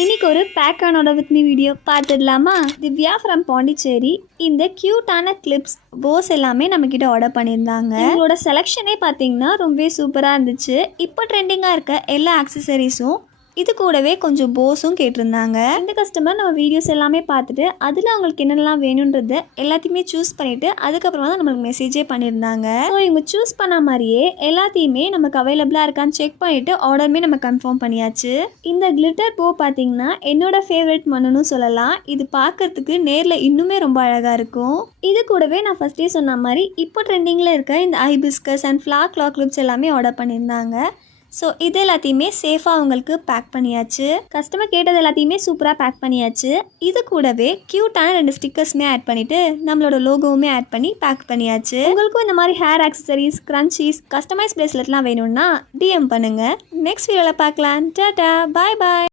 இன்னைக்கு ஒரு பேக்கானோட with me video பார்த்துடலாமா? திவ்யா ஃப்ரம் பாண்டிச்சேரி இந்த க்யூட்டான கிளிப்ஸ் போஸ் எல்லாமே நம்மக்கிட்ட ஆர்டர் பண்ணியிருந்தாங்க. இவங்களோட செலெக்ஷனே பார்த்தீங்கன்னா ரொம்பவே சூப்பராக இருந்துச்சு. இப்போ ட்ரெண்டிங்காக இருக்க எல்லா ஆக்சசரிஸும் இது கூடவே கொஞ்சம் போஸும் கேட்டிருந்தாங்க. இந்த கஸ்டமர் நம்ம வீடியோஸ் எல்லாமே பார்த்துட்டு அதில் அவங்களுக்கு என்னென்னலாம் வேணுன்றத எல்லாத்தையுமே சூஸ் பண்ணிவிட்டு அதுக்கப்புறமா தான் நம்மளுக்கு மெசேஜே பண்ணியிருந்தாங்க. ஸோ இவங்க சூஸ் பண்ண மாதிரியே எல்லாத்தையுமே நமக்கு அவைலபிளாக இருக்கான்னு செக் பண்ணிவிட்டு ஆர்டருமே நம்ம கன்ஃபார்ம் பண்ணியாச்சு. இந்த கிளிட்டர் போ பார்த்தீங்கன்னா என்னோட ஃபேவரட் மண்ணுன்னு சொல்லலாம். இது பார்க்கறதுக்கு நேரில் இன்னுமே ரொம்ப அழகாக இருக்கும். இது கூடவே நான் ஃபஸ்ட்டே சொன்ன மாதிரி இப்போ ட்ரெண்டிங்கில் இருக்க இந்த hibiscus and flower claw clips எல்லாமே ஆர்டர் பண்ணியிருந்தாங்க. ஸோ இது எல்லாத்தையுமே சேஃபாக அவங்களுக்கு பேக் பண்ணியாச்சு. கஸ்டமர் கேட்டது எல்லாத்தையுமே சூப்பராக பேக் பண்ணியாச்சு. இது கூடவே க்யூட்டான 2 ஸ்டிக்கர்ஸுமே ஆட் பண்ணிவிட்டு நம்மளோட லோகோவுமே ஆட் பண்ணி பேக் பண்ணியாச்சு. உங்களுக்கும் இந்த மாதிரி ஹேர் ஆக்சசரிஸ், கிரன்ச்சீஸ், கஸ்டமைஸ் பிரேஸ்லெட்லாம் வேணும்னா டிஎம் பண்ணுங்கள். நெக்ஸ்ட் வீடியோவில் பார்க்கலாம். டாடா, பாய் பாய்.